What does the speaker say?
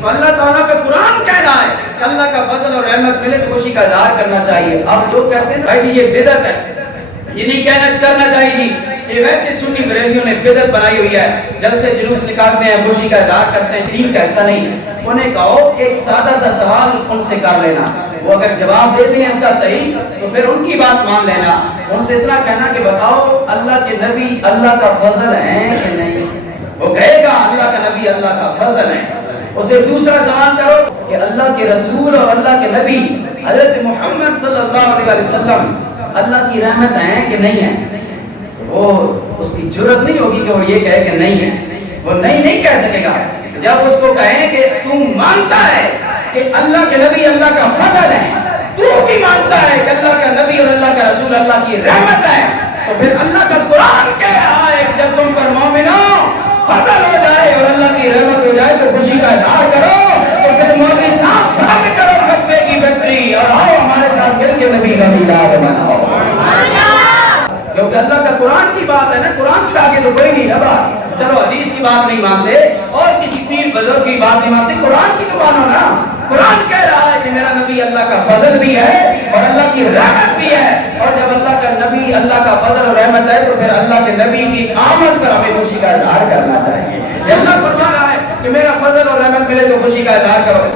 تو اللہ تعالیٰ کا قرآن کہہ رہا ہے کہ اللہ کا فضل اور رحمت ملے تو خوشی کا اظہار کرنا چاہیے. اب لوگ کہتے ہیں بھائی یہ بدعت ہے, یہ نہیں کہنا کرنا چاہیے جی, یہ ویسے سنی بریلویوں نے بدعت بنائی ہوئی ہے, جلسے جلوس نکالتے ہیں, خوشی کا اظہار کرتے ہیں. دین کا ایسا نہیں. انہیں کہو ایک سادہ سا سوال ان سے کر لینا, وہ اگر جواب دیتے ہیں اس کا صحیح تو پھر ان کی بات مان لینا. ان سے اتنا کہنا کہ بتاؤ اللہ کے نبی اللہ کا فضل ہے کہ نہیں؟ وہ کہے گا اللہ کا نبی اللہ کا فضل ہے. اسے دوسرا سوال کرو کہ اللہ کے رسول اور اللہ کے نبی حضرت محمد صلی اللہ علیہ وسلم اللہ کی رحمت ہیں کہ نہیں ہیں؟ وہ اس کی جرت نہیں ہوگی کہ وہ یہ کہے کہ نہیں ہے. وہ نہیں کہہ سکے گا. جب اس کو کہیں کہ تم مانتا ہے کہ اللہ کے نبی اللہ کا فضل ہے, تو بھی مانتا ہے کہ اللہ کا نبی اور اللہ کا رسول اللہ کی رحمت ہے, تو پھر اللہ کا قرآن کہہ رہا ہے جب تم پر مومنوں فضل ہو جائے اور اللہ کی رحمت ہو جائے تو خوشی کا اظہار کرو. تو پھر مومن صاحب بند کرو فتوے کی فیکٹری اور آؤ ہمارے ساتھ مل کے نبی کا میلاد مناؤ. کیونکہ اللہ کا قرآن کی بات ہے نا, قرآن سے آگے تو کوئی نہیں ہے بات. چلو حدیث کی بات نہیں مانتے اور کسی پیر بزرگ کی بات نہیں مانتے, قرآن کی تو مانو نا. قرآن کہہ رہا ہے کہ میرا نبی اللہ کا فضل بھی ہے اور اللہ کی رحمت بھی ہے, اور جب اللہ کا نبی اللہ کا فضل اور رحمت ہے تو پھر اللہ کے نبی کی آمد پر ہمیں خوشی کا اظہار کرنا چاہیے. اللہ فرما رہا ہے کہ میرا فضل اور رحمت ملے تو خوشی کا اظہار کرو.